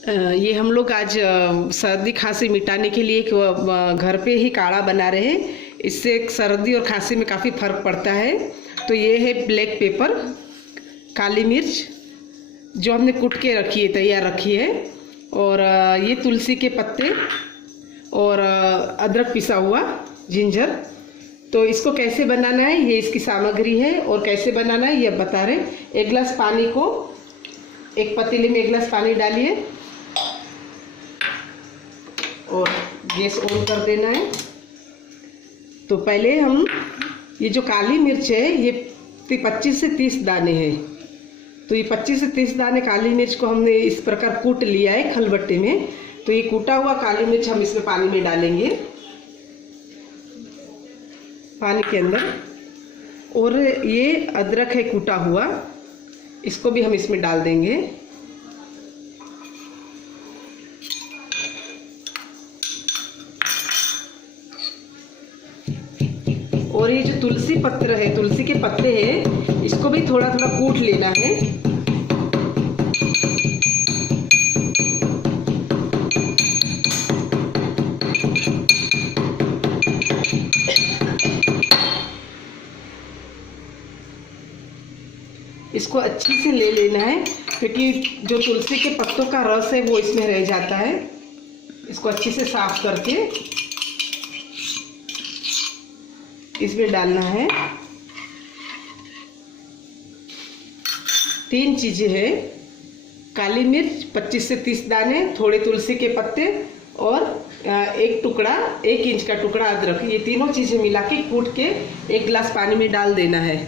ये हम लोग आज सर्दी खांसी मिटाने के लिए एक घर पे ही काढ़ा बना रहे हैं। इससे सर्दी और खांसी में काफ़ी फ़र्क पड़ता है। तो ये है ब्लैक पेपर, काली मिर्च जो हमने कूट के रखी है, तैयार रखी है, और ये तुलसी के पत्ते और अदरक पिसा हुआ, जिंजर। तो इसको कैसे बनाना है, ये इसकी सामग्री है, और कैसे बनाना है ये अब बता रहे। एक गिलास पानी को, एक पतीले में 1 गिलास पानी डालिए और गैस ऑन कर देना है। तो पहले हम ये जो काली मिर्च है ये 25 से 30 दाने हैं। तो ये 25 से 30 दाने काली मिर्च को हमने इस प्रकार कूट लिया है खलबट्टे में। तो ये कूटा हुआ काली मिर्च हम इसमें पानी में डालेंगे, पानी के अंदर। और ये अदरक है कूटा हुआ, इसको भी हम इसमें डाल देंगे। और ये जो तुलसी पत्र है, तुलसी के पत्ते हैं, इसको भी थोड़ा थोड़ा कूट लेना है। इसको अच्छे से ले लेना है, क्योंकि जो तुलसी के पत्तों का रस है वो इसमें रह जाता है। इसको अच्छे से साफ करके इसमें डालना है। 3 चीज़ें हैं, काली मिर्च 25 से 30 दाने, थोड़े तुलसी के पत्ते और 1 इंच का टुकड़ा अदरक। ये तीनों चीज़ें मिला के कूट के 1 गिलास पानी में डाल देना है।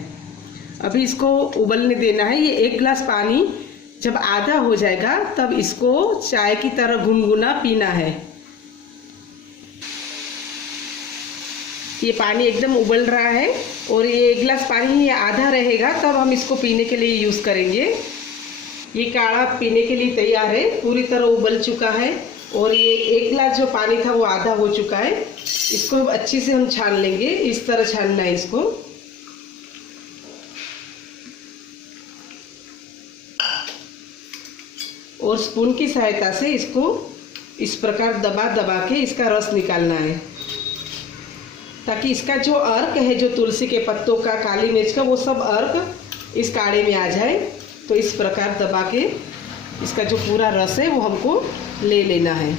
अभी इसको उबलने देना है। ये 1 गिलास पानी जब आधा हो जाएगा तब इसको चाय की तरह गुनगुना पीना है। ये पानी एकदम उबल रहा है और ये 1 गिलास पानी ये आधा रहेगा, तब हम इसको पीने के लिए यूज़ करेंगे। ये काढ़ा पीने के लिए तैयार है, पूरी तरह उबल चुका है और ये 1 गिलास जो पानी था वो आधा हो चुका है। इसको अच्छे से हम छान लेंगे, इस तरह छानना है इसको। और स्पून की सहायता से इसको इस प्रकार दबा दबा के इसका रस निकालना है, ताकि इसका जो अर्क है, जो तुलसी के पत्तों का, काली मिर्च का, वो सब अर्क इस काढ़े में आ जाए। तो इस प्रकार दबा के इसका जो पूरा रस है वो हमको ले लेना है।